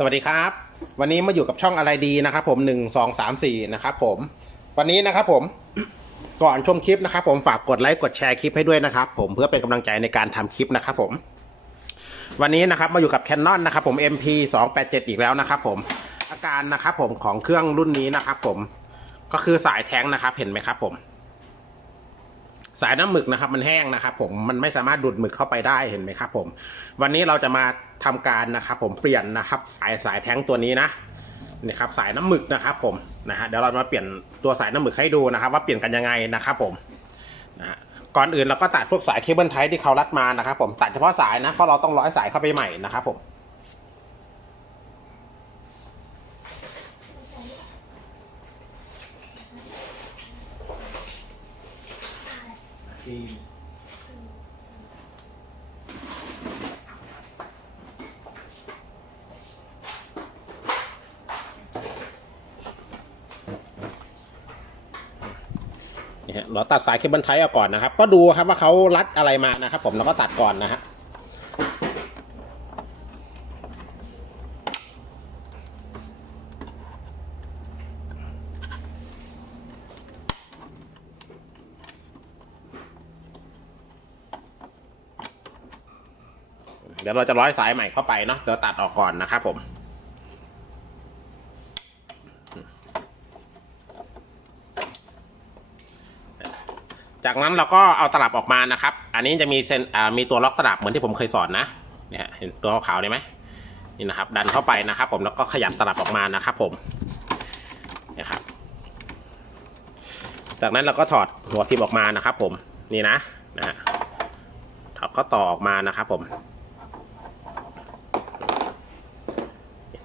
สวัสดีครับ วันนี้มาอยู่กับช่องอะไรดีนะครับ ผมหนึ่งสองสามสี่นะครับผม วันนี้นะครับผมก่อนชมคลิปนะครับ ผมฝากกดไลค์กดแชร์คลิปให้ด้วยนะครับ ผมเพื่อเป็นกำลังใจในการทำคลิปนะครับ ผม วันนี้นะครับมาอยู่กับ Canon นะครับ ผม MP 2 8 7อีกแล้วนะครับผมอาการนะครับ ผมของเครื่องรุ่นนี้นะครับ ผมก็คือสายแท้งนะครับ เห็นไหมครับ ผม สายน้ำหมึกนะครับมันแห้งนะครับผมมันไม่สามารถดูดหมึกเข้าไปได้เห็นไหมครับผมวันนี้เราจะมาทำการนะครับผมเปลี่ยนนะครับสายสายแท้งตัวนี้นะนี่ครับสายน้ำหมึกนะครับผมนะฮะเดี๋ยวเรามาเปลี่ยนตัวสายน้ำหมึกให้ดูนะครับ ว่าเปลี่ยนกันยังไงนะครับผมนะฮะก่อนอื่นเราก็ตัดพวกสายเคเบิลไทที่เขารัดมานะครับผมตัดเฉพาะสายนะเพราะเราต้องร้อยสายเข้าไปใหม่นะครับผม นี่ฮะเราตัดสายเคเบิลไทเอาก่อนนะครับ ก็ดูครับว่าเขารัดอะไรมานะครับ ผมเราก็ตัดก่อนนะฮะเดี๋ยวเราจะร้อยสายใหม่เข้าไปเนาะเดี๋ยวตัดออกก่อนนะครับผม จากนั้นเราก็เอาตลับออกมานะครับ อันนี้จะมีเซนอ่ามีตัวล็อกตลับเหมือนที่ผมเคยสอนนะเนี่ยเห็นตัวขาวๆได้ไหมนี่นะครับ ดันเข้าไปนะครับ ผมแล้วก็ขยับตลับออกมานะครับ ผมนี่ครับ จากนั้นเราก็ถอดหัวทิมออกมานะครับ ผมนี่นะนะฮะถอดก็ต่อออกมานะครับ ผม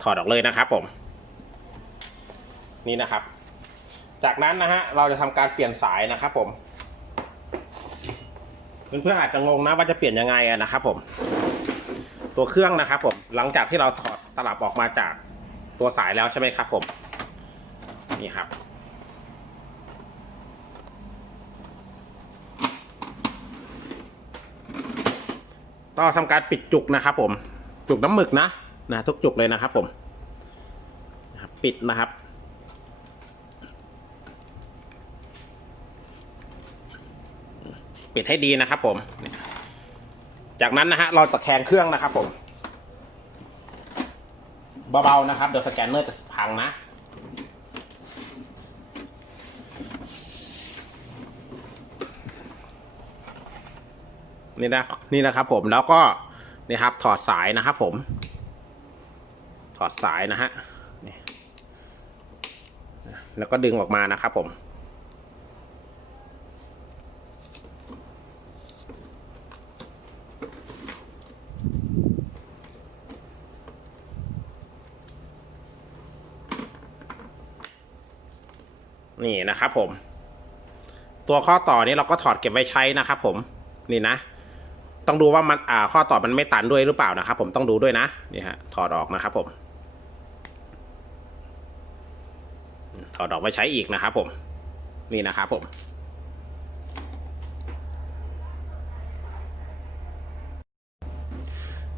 ถอดออกเลยนะครับ ผม นี่นะครับ จากนั้นนะฮะเราจะทำการเปลี่ยนสายนะครับ ผม เพื่อนๆอาจจะงงนะว่าจะเปลี่ยนยังไงนะครับผม ตัวเครื่องนะครับผมหลังจากที่เราถอดตลับออกมาจากตัวสายแล้วใช่ไหมครับผม นี่ครับก็ทำการปิดจุกนะครับผม จุกน้ำหมึกนะนะทุกจุกเลยนะครับผม ปิดนะครับ ปิดให้ดีนะครับผม จากนั้นนะฮะเราตะแคงเครื่องนะครับผม เบาๆนะครับเดี๋ยวสแกนเนอร์จะพังนะนี่นะนี่นะครับผมแล้วก็นี่ครับถอดสายนะครับผม ถอดสายนะฮะแล้วก็ดึงออกมานะครับผม นี่นะครับผม ตัวข้อต่อนี้เราก็ถอดเก็บไว้ใช้นะครับผมนี่นะ ต้องดูว่ามันอ่าข้อต่อมันไม่ตันด้วยหรือเปล่านะครับผมต้องดูด้วยนะนี่ฮะถอดออกนะครับผมถอดออกไว้ใช้อีกนะครับผมนี่นะครับผม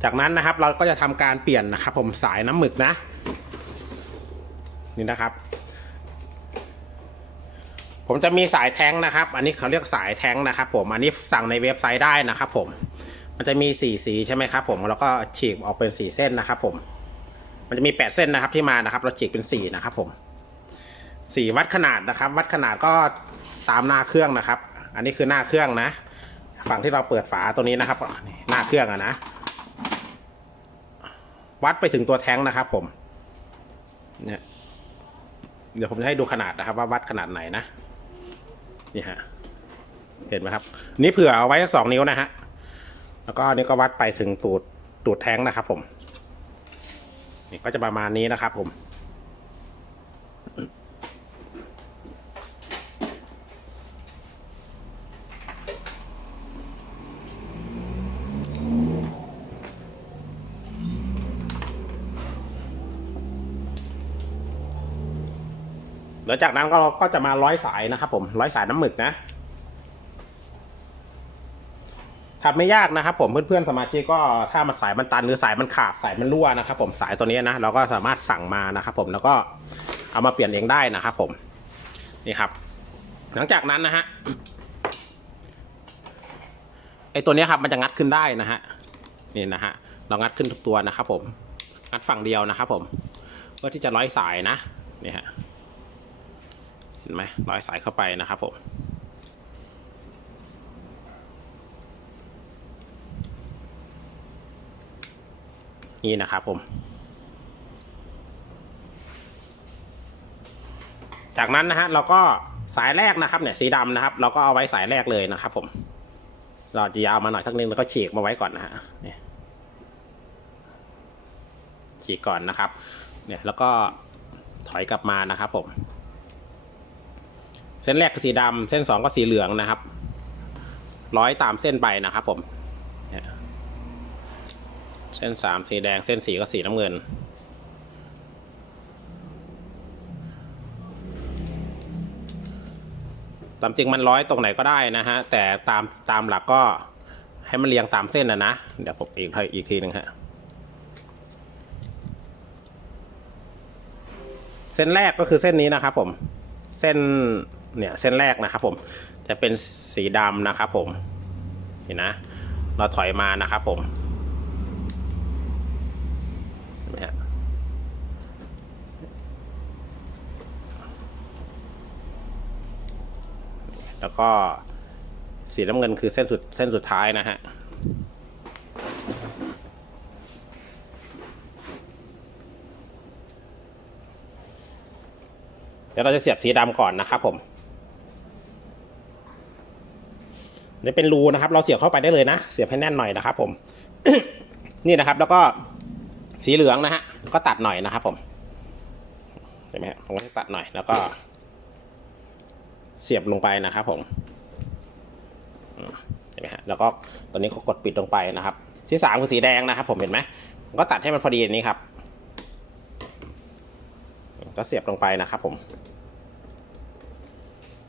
จากนั้นนะครับเราก็จะทำการเปลี่ยนนะครับผมสายน้ำหมึกนะ นี่นะครับ ผมจะมีสายแท้งนะครับ อันนี้เขาเรียกสายแท้งนะครับ ผม อันนี้สั่งในเว็บไซต์ได้นะครับ ผม มันจะมีสี่สีใช่ไหมครับ ผม แล้วก็ฉีกออกเป็นสี่เส้นนะครับ ผม มันจะมีแปดเส้นนะครับที่มานะครับ เราฉีกเป็นสี่นะครับ ผม สีวัดขนาดนะครับ วัดขนาดก็ตามหน้าเครื่องนะครับ อันนี้คือหน้าเครื่องนะ ฝั่งที่เราเปิดฝาตัวนี้นะครับ หน้าเครื่องอะนะ วัดไปถึงตัวแท้งนะครับ ผม เนี่ย เดี๋ยวผมจะให้ดูขนาดนะครับ ว่าวัดขนาดไหนนะ นี่ฮะเห็นไหมครับ นี่เผื่อเอาไว้สักสองนิ้วนะฮะแล้วก็นี่ก็วัดไปถึงตูดตูดแท้งนะครับผมนี่ก็จะประมาณนี้นะครับผม แล้วจากนั้นก็เราก็จะมาร้อยสายนะครับ ผมร้อยสายน้ำหมึกนะทำไม่ยากนะครับผมเพื่อนๆสมาชิกก็ถ้ามันสายมันตันหรือสายมันขาดสายมันรั่วนะครับ ผมสายตัวนี้นะเราก็สามารถสั่งมานะครับ ผมแล้วก็เอามาเปลี่ยนเองได้นะครับ ผมนี่ครับ หลังจากนั้นนะฮะไอตัวนี้ครับมันจะงัดขึ้นได้นะฮะนี่นะฮะเรางัดขึ้นทุกตัวนะครับ ผมงัดฝั่งเดียวนะครับ ผมเพื่อที่จะร้อยสายนะนี่ฮะ เห็นไหมร้อยสายเข้าไปนะครับผมนี่นะครับผม จากนั้นนะฮะเราก็สายแรกนะครับเนี่ยสีดำนะครับ เราก็เอาไว้สายแรกเลยนะครับ ผม เราจะยาวมาหน่อยทักนึงแล้วก็ฉีกมาไว้ก่อนนะฮะเนี่ยฉีกก่อนนะครับ เนี่ยแล้วก็ถอยกลับมานะครับผม เส้นแรกก็สีดำเส้นสองก็สีเหลืองนะครับ ร้อยตามเส้นไปนะครับ ผมเส้นสามสีแดง เส้นสีก็สีน้ำเงิน ตามจริงมันร้อยตรงไหนก็ได้นะฮะ แต่ตามตามหลักก็ให้มันเรียงตามเส้นนะนะ เดี๋ยวผมอีกอีกทีหนึ่งฮะ เส้นแรกก็คือเส้นนี้นะครับผม เส้น เนี่ยเส้นแรกนะครับผมจะเป็นสีดำนะครับผมเห็นนะ เราถอยมานะครับผมเห็นไหมฮะแล้วก็สีน้ำเงินคือเส้นสุดเส้นสุดท้ายนะฮะเดี๋ยวเราจะเสียบสีดำก่อนนะครับผม นี่เป็นรูนะครับ เราเสียบเข้าไปได้เลยนะ เสียบให้แน่นหน่อยนะครับผม นี่นะครับ แล้วก็สีเหลืองนะฮะ ก็ตัดหน่อยนะครับ ผม เห็นไหมฮะผมก็ตัดหน่อย แล้วก็ เสียบลงไปนะครับ ผมเห็นไหมฮะ แล้วก็ตอนนี้ก็กดปิดลงไปนะครับ ที่สามคือสีแดงนะครับ ผมเห็นไหมก็ตัดให้มันพอดีนี้ครับ ก็เสียบลงไปนะครับ ผม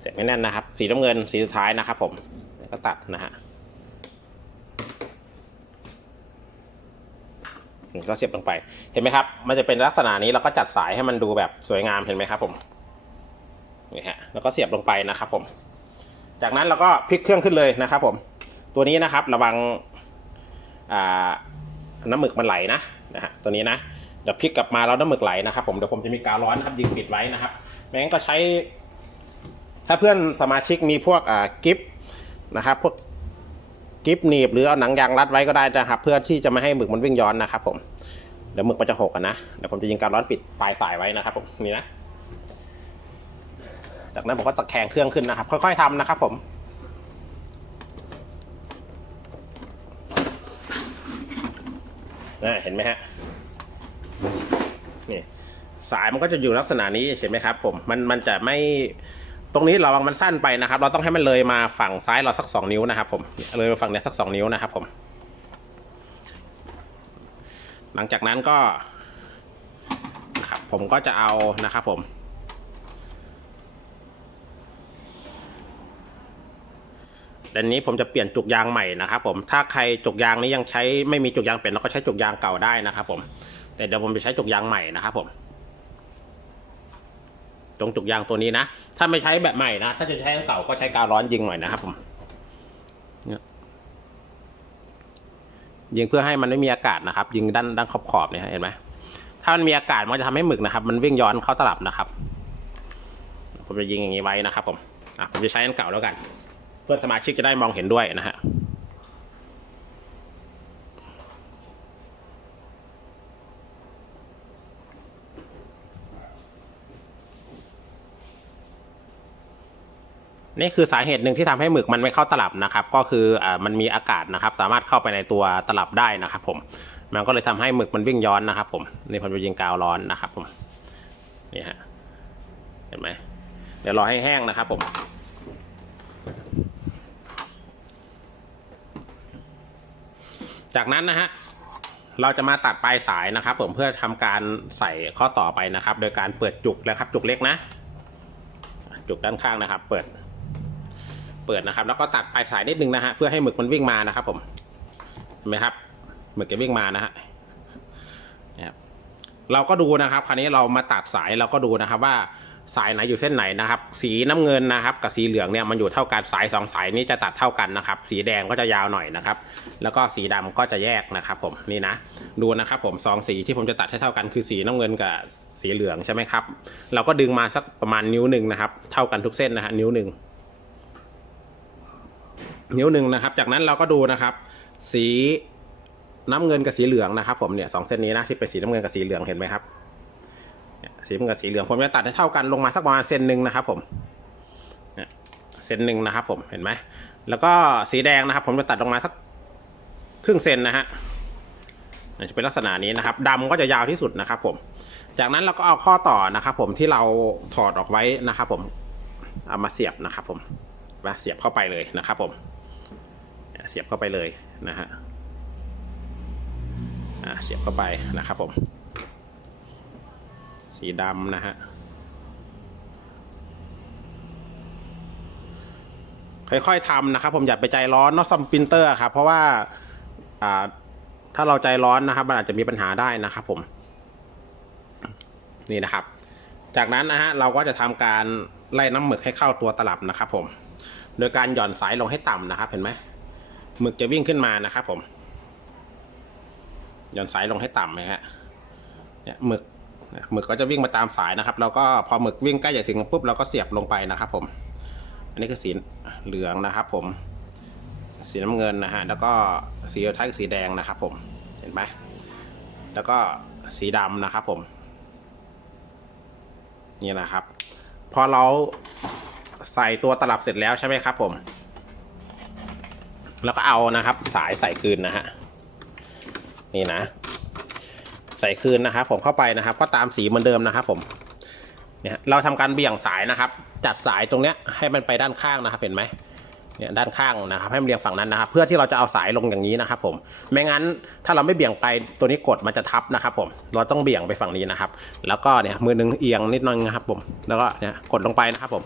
เสียบให้แน่นนะครับ สีน้ำเงินสีสุดท้ายนะครับ ผม แล้วก็ตัดนะฮะก็เสียบลงไป เห็นไหมครับ มันจะเป็นลักษณะนี้เราก็จัดสายให้มันดูแบบสวยงามเห็นไหมครับผมนี่ฮะแล้วก็เสียบลงไปนะครับผม จากนั้นเราก็พลิกเครื่องขึ้นเลยนะครับ ผม ตัวนี้นะครับ ระวังน้ำหมึกมันไหลนะนะฮะตัวนี้นะเดี๋ยวพลิกกลับมาแล้วน้ำหมึกไหลนะครับ ผมเดี๋ยวผมจะมีกาวร้อนนะครับยิงปิดไว้นะครับไม่งั้นก็ใช้ ถ้าเพื่อนสมาชิกมีพวกกิฟ นะครับพวกกิฟหนีบหรือเอาหนังยางรัดไว้ก็ได้นะครับ เพื่อที่จะไม่ให้หมึกมันวิ่งย้อนนะครับ ผมเดี๋ยวหมึกมันจะหกนะเดี๋ยวผมจะยิงการร้อนปิดปลายสายไว้นะครับ ผมนี่นะ จากนั้นผมก็ตะแคงเครื่องขึ้นนะครับ ค่อย ๆทำนะครับ ผมนะเห็นไหมฮะนี่สายมันก็จะอยู่ลักษณะนี้เห็นไหมครับ ผมมันมันจะไม่ ตรงนี้ระวังมันสั้นไปนะครับ เราต้องให้มันเลยมาฝั่งซ้ายเราสักสองนิ้วนะครับ ผมเลยมาฝั่งนี้สักสองนิ้วนะครับ ผม หลังจากนั้นก็ครับผมก็จะเอานะครับ ผม ดันนี้ผมจะเปลี่ยนจุกยางใหม่นะครับ ผม ถ้าใครจุกยางนี้ยังใช้ไม่มีจุกยางเป็นเราก็ใช้จุกยางเก่าได้นะครับ ผม แต่เดี๋ยวผมจะใช้จุกยางใหม่นะครับ ผม ตรงจุกยางตัวนี้นะ ถ้าไม่ใช้แบบใหม่นะ ถ้าจะใช้อันเก่าก็ใช้กาวร้อนยิงหน่อยนะครับผมเนี่ยยิงเพื่อให้มันไม่มีอากาศนะครับ ยิงด้านด้านขอบขอบๆเนี่ยเห็นไหมถ้ามันมีอากาศมันจะทำให้หมึกนะครับ มันวิ่งย้อนเข้าตลับนะครับ ผมจะยิงอย่างนี้ไว้นะครับ ผมอะผมจะใช้อันเก่าแล้วกัน เพื่อสมาชิกจะได้มองเห็นด้วยนะฮะ นี่คือสาเหตุหนึ่งที่ทำให้หมึกมันไม่เข้าตลับนะครับ ก็คืออมันมีอากาศนะครับ สามารถเข้าไปในตัวตลับได้นะครับ ผม มันก็เลยทำให้หมึกมันวิ่งย้อนนะครับ ผมนี่ผมจะยิงกาวร้อนนะครับ ผมนี่ฮะเห็นไหมเดี๋ยวรอให้แห้งนะครับ ผมจากนั้นนะฮะเราจะมาตัดปลายสายนะครับ ผมเพื่อทำการใส่ข้อต่อไปนะครับ โดยการเปิดจุกนะครับ จุกเล็กนะ จุกด้านข้างนะครับ เปิด เปิดนะครับ แล้วก็ตัดปลายสายนิดนึงนะฮะเพื่อให้หมึกมันวิ่งมานะครับ ผมเห็นไหมครับหมึกจะวิ่งมานะฮะนี่ครับเราก็ดูนะครับ คราวนี้เรามาตัดสายเราก็ดูนะครับว่าสายไหนอยู่เส้นไหนนะครับ สีน้ำเงินนะครับ กับสีเหลืองเนี่ยมันอยู่เท่ากันสายสองสายนี้จะตัดเท่ากันนะครับ สีแดงก็จะยาวหน่อยนะครับ แล้วก็สีดำก็จะแยกนะครับ ผมนี่นะ ดูนะครับ ผมสองสีที่ผมจะตัดให้เท่ากันคือสีน้ำเงินกับสีเหลืองใช่ไหมครับ เราก็ดึงมาสักประมาณนิ้วหนึ่งนะครับ เท่ากันทุกเส้นนะฮะนิ้วหนึ่ง นิ้วหนึ่งนะครับ จากนั้นเราก็ดูนะครับ สีน้ำเงินกับสีเหลืองนะครับ ผมเนี่ยสองเส้นนี้นะที่เป็นสีน้ำเงินกับสีเหลืองเห็นไหมครับสีน้ำเงินกับสีเหลืองผมจะตัดให้เท่ากันลงมาสักประมาณเซนหนึ่งนะครับ ผมเนี่ยเซนหนึ่งนะครับ ผมเห็นไหมแล้วก็สีแดงนะครับ ผมจะตัดลงมาสักครึ่งเซนนะฮะจะเป็นลักษณะนี้นะครับดำก็จะยาวที่สุดนะครับ ผม จากนั้นเราก็เอาข้อต่อนะครับ ผมที่เราถอดออกไว้นะครับ ผมเอามาเสียบนะครับ ผมมาเสียบเข้าไปเลยนะครับ ผม เสียบเข้าไปเลยนะฮะอ่าเสียบเข้าไปนะครับผม สีดำนะฮะค่อยๆทำนะครับ ผมอย่าไปใจร้อนเนาะซัมปินเตอร์ครับ เพราะว่าอ่าถ้าเราใจร้อนนะครับ มันอาจจะมีปัญหาได้นะครับ ผม นี่นะครับ จากนั้นนะฮะเราก็จะทำการไล่น้ำหมึกให้เข้าตัวตลับนะครับ ผม โดยการหย่อนสายลงให้ต่ำนะครับ เห็นไหม หมึกจะวิ่งขึ้นมานะครับผมย่อนสายลงให้ต่ำนะฮะเนี่ยหมึกหมึกก็จะวิ่งมาตามสายนะครับแล้วก็พอหมึกวิ่งใกล้จะถึงปุ๊บเราก็เสียบลงไปนะครับ ผม อันนี้คือสีเหลืองนะครับ ผม สีน้ำเงินนะฮะแล้วก็สีท้ายสีแดงนะครับ ผมเห็นไหมแล้วก็สีดำนะครับ ผม นี่นะครับ พอเราใส่ตัวตลับเสร็จแล้วใช่ไหมครับ ผม แล้วก็เอานะครับ สายใส่คืนนะฮะนี่นะ ใส่คืนนะครับ ผมเข้าไปนะครับ ก็ตามสีเหมือนเดิมนะครับ ผมเนี่ยเราทำการเบี่ยงสายนะครับ จัดสายตรงเนี้ยให้มันไปด้านข้างนะครับเห็นไหมเนี่ยด้านข้างนะครับ ให้มันเรียงฝั่งนั้นนะครับ เพื่อที่เราจะเอาสายลงอย่างนี้นะครับ ผมไม่งั้นถ้าเราไม่เบี่ยงไปตัวนี้กดมันจะทับนะครับ ผมเราต้องเบี่ยงไปฝั่งนี้นะครับ แล้วก็เนี่ยมือหนึงเอียงนิดนึงนะครับ ผม แล้วก็เนี่ยกดลงไปนะครับ ผม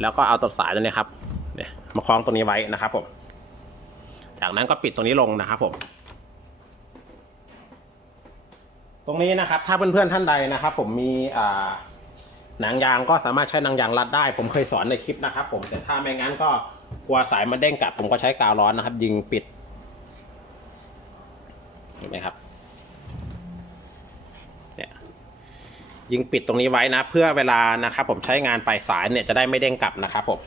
แล้วก็เอาตัวสายตัวนี้ครับเนี่ยมาคล้องตรงนี้ไว้นะครับ ผม จากนั้นก็ปิดตรงนี้ลงนะครับผม ตรงนี้นะครับถ้าเพื่อนๆท่านใดนะครับ ผมมีอ่าหนังยางก็สามารถใช้หนังยางรัดได้ ผมเคยสอนในคลิปนะครับ ผมแต่ถ้าไม่งั้นก็กลัวสายมันเด้งกลับ ผมก็ใช้กาวร้อนนะครับ ยิงปิดเห็นไหมครับเนี่ยยิงปิดตรงนี้ไว้นะ เพื่อเวลานะครับ ผมใช้งานปลายสายเนี่ยจะได้ไม่เด้งกลับนะครับผม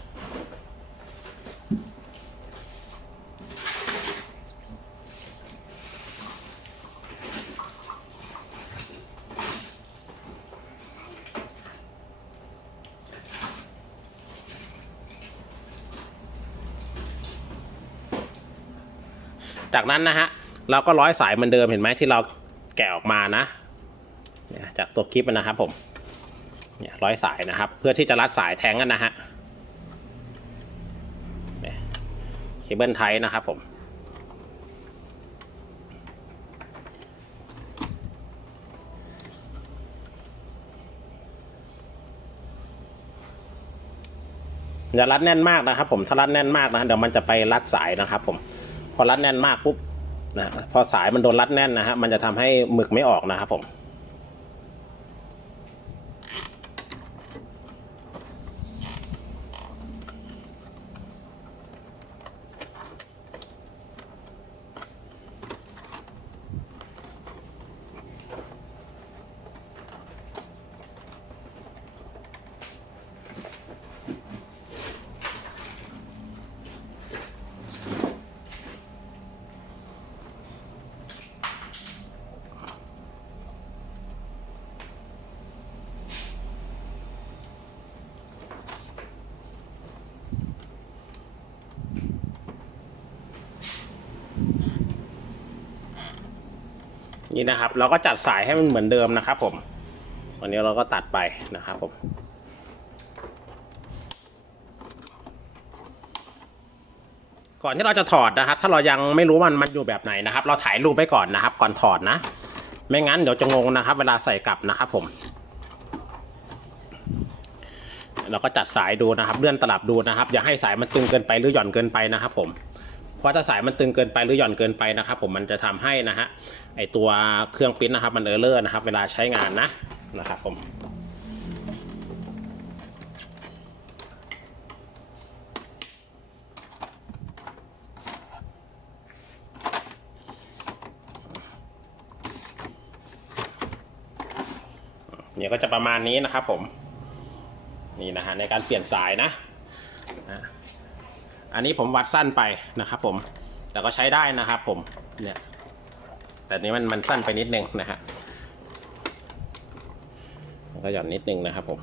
จากนั้นนะฮะเราก็ร้อยสายเหมือนเดิมเห็นไหมที่เราแกะออกมานะเนี่ยจากตัวคลิปนะครับผมเนี่ยร้อยสายนะครับ เพื่อที่จะรัดสายแทงกันนะฮะเนี่ยเคเบิลไทยนะครับผมอย่ารัดแน่นมากนะครับผมถ้ารัดแน่นมากนะเดี๋ยวมันจะไปรัดสายนะครับผม พอรัดแน่นมากปุ๊บนะพอสายมันโดนรัดแน่นนะฮะมันจะทำให้หมึกไม่ออกนะครับผม นี่นะครับ เราก็จัดสายให้มันเหมือนเดิมนะครับ ผมวันนี้เราก็ตัดไปนะครับผมก่อนที่เราจะถอดนะครับ ถ้าเรายังไม่รู้มันมันอยู่แบบไหนนะครับ เราถ่ายรูปไว้ก่อนนะครับ ก่อนถอดนะ ไม่งั้นเดี๋ยวจะงงนะครับ เวลาใส่กลับนะครับ ผม เราก็จัดสายดูนะครับ เลื่อนตลับดูนะครับ อย่าให้สายมันตึงเกินไปหรือหย่อนเกินไปนะครับ ผม เพราะถ้าสายมันตึงเกินไปหรือหย่อนเกินไปนะครับ ผมมันจะทำให้นะฮะไอตัวเครื่องปิ้นนะครับมันเออร์เลอร์นะครับเวลาใช้งานนะนะครับผมเนี่ยก็จะประมาณนี้นะครับผม นี่นะฮะในการเปลี่ยนสายนะอะ อันนี้ผมวัดสั้นไปนะครับผม แต่ก็ใช้ได้นะครับผม เนี่ย แต่นี้มันมันสั้นไปนิดนึงนะฮะมันก็หย่อนนิดนึงนะครับผม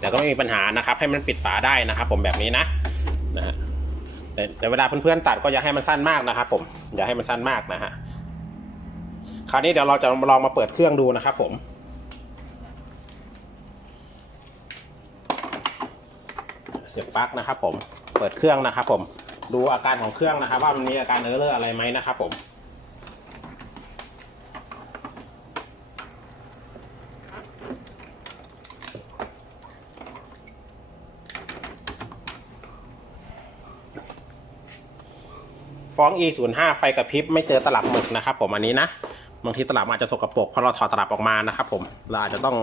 แต่ก็ไม่มีปัญหานะครับ ให้มันปิดฝาได้นะครับ ผมแบบนี้นะ นะฮะ แต่แต่เวลาเพื่อนๆตัดก็อย่าให้มันสั้นมากนะครับ ผม อย่าให้มันสั้นมากนะฮะ คราวนี้เดี๋ยวเราจะลองมาเปิดเครื่องดูนะครับ ผมเสียบปลั๊กนะครับผม ปิดเครื่องนะครับผมดูอาการของเครื่องนะครับ ว่ามันมีอาการเออร์เลอร์อะไรไหมนะครับผมฟ้อง e 0 5ไฟกระพริบไม่เจอตลับหมึกนะครับผมอันนี้นะบางทีตลับอาจจะสกปรกเพราะเราถอดตลับออกมานะครับผมเราอาจจะต้อง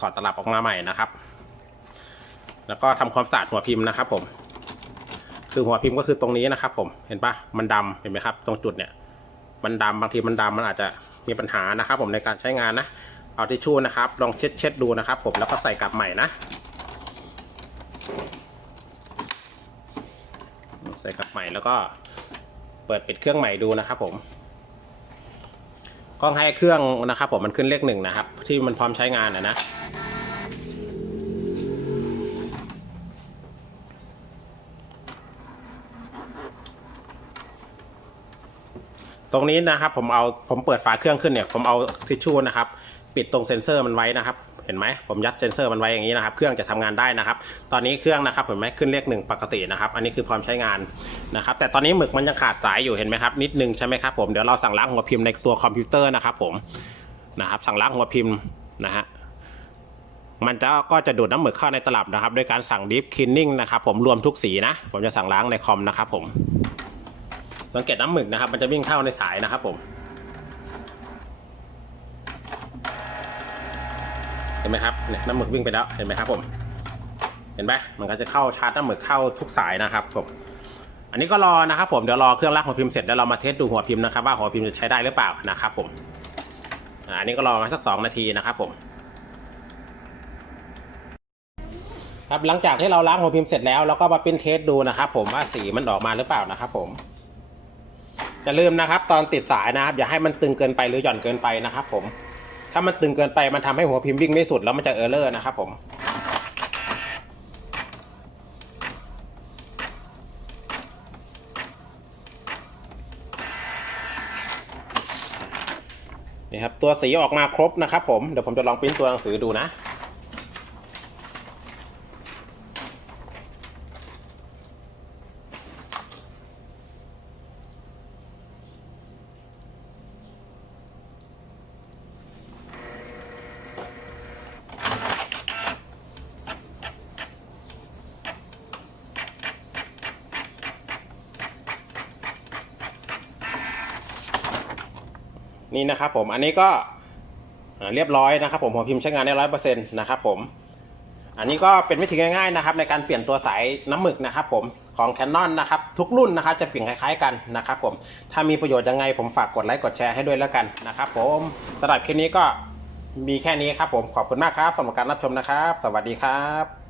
ถอดตลับออกมาใหม่นะครับ แล้วก็ทำความสะอาดหัวพิมพ์นะครับผมคือหัวพิมพ์ก็คือตรงนี้นะครับ ผมเห็นปะมันดำเห็นไหมครับ ตรงจุดเนี่ย มันดำบางทีมันดำมันอาจจะมีปัญหานะครับ ผมในการใช้งานนะเอาทิชชู่นะครับ ลองเช็ดเช็ดดูนะครับ ผมแล้วก็ใส่กลับใหม่นะใส่กลับใหม่แล้วก็เปิดปิดเครื่องใหม่ดูนะครับ ผมกล้องให้เครื่องนะครับ ผมมันขึ้นเลขหนึ่งนะครับ ที่มันพร้อมใช้งานนะนะ รงนี้นะครับผมเอาผมเปิดฝาเครื่องขึ้นเนี่ยผมเอาทิชชู่นะครับปิดตรงเซ็นเซอร์มันไว้นะครับเห็นไหมผมยัดเซ็นเซอร์มันไว้อย่างนี้นะครับ เครื่องจะทำงานได้นะครับ ตอนนี้เครื่องนะครับเห็นไหมขึ้นเลขหนึ่งปกตินะครับ อันนี้คือพร้อมใช้งานนะครับ แต่ตอนนี้หมึกมันยังขาดสายอยู่เห็นไหมครับ นิดนึงใช่ไหมครับผมเดี๋ยวเราสั่งล้างหัวพิมพ์ในตัวคอมพิวเตอร์นะครับ ผมนะครับ สั่งล้างหัวพิมพ์นะฮะมันจะก็จะดูดน้ำหมึกเข้าในตลับนะครับ ด้วยการสั่งดิฟคินนิ่งนะครับ ผมรวมทุกสีนะ ผมจะสั่งล้างในคอมนะครับ ผม สังเกตน้ำหมึกนะครับ มันจะวิ่งเข้าในสายนะครับผมเห็นไหมครับเนี่ยน้ำหมึกวิ่งไปแล้วเห็นไหมครับผม เห็นไหมมันก็จะเข้าชาร์จน้ำหมึกเข้าทุกสายนะครับผมอันนี้ก็รอนะครับผมเดี๋ยวรอเครื่องลากหัวพิมพ์เสร็จแล้วเรามาเทสดูหัวพิมพ์นะครับว่าหัวพิมพ์จะใช้ได้หรือเปล่านะครับผมอันนี้ก็รอมาสักสองนาทีนะครับผม ครับหลังจากที่เราล้างหัวพิมพ์เสร็จแล้วเราก็มาปิ้นเทสดูนะครับผมว่าสีมันออกมาหรือเปล่านะครับผม อย่าลืมนะครับ ตอนติดสายนะครับ อย่าให้มันตึงเกินไปหรือหย่อนเกินไปนะครับ ผม ถ้ามันตึงเกินไปมันทำให้หัวพิมพ์วิ่งไม่สุดแล้วมันจะเออร์เลอร์นะครับ ผมนี่ครับตัวสีออกมาครบนะครับ ผมเดี๋ยวผมจะลองปริ้นตัวหนังสือดูนะ นี่นะครับผมอันนี้ก็เรียบร้อยนะครับผมหัวพิมพ์ใช้งานได้ร้อยเปอร์เซ็นต์นะครับผมอันนี้ก็เป็นวิธีง่ายๆนะครับในการเปลี่ยนตัวสายน้ำหมึกนะครับผมของ Canon นะครับทุกรุ่นนะครับจะเปลี่ยนคล้ายๆกันนะครับผมถ้ามีประโยชน์ยังไงผมฝากกดไลค์กดแชร์ให้ด้วยแล้วกันนะครับผมสำหรับคลิปนี้ก็มีแค่นี้ครับผมขอบคุณมากครับสำหรับการรับชมนะครับ สวัสดีครับ